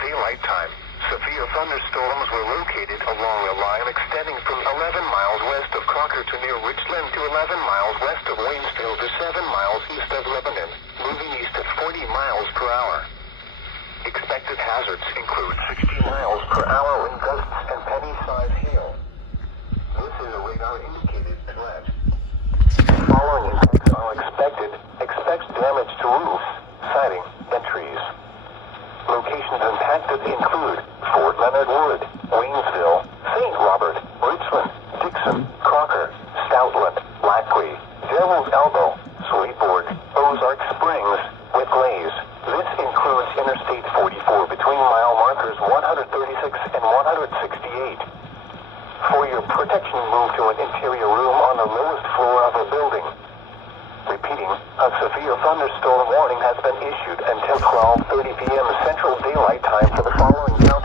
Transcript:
daylight time. Severe thunderstorms were located along a line extending from 11 miles west of Crocker to near Richland to 11 miles west of Waynesville to 7 miles east of Lebanon, moving east at 40 miles per hour. Expected hazards include 60 miles per hour wind gusts and penny-sized hail. This is a radar-indicated threat. Following impacts are expected. Expect damage to roofs, siding, and trees. Locations impacted include Fort Leonard Wood, Waynesville, St. Robert, Richland, Dixon, Crocker, Stoutland, Lackley, Devil's Elbow, Sweetburg, Ozark Springs, with Glaze. This includes Interstate 44 between mile markers 136 and 168. For your protection, move to an interior room on the lowest floor of a building. Repeating, a severe thunderstorm warning has been issued until 12:30 p.m. Central Daylight Time for the following county.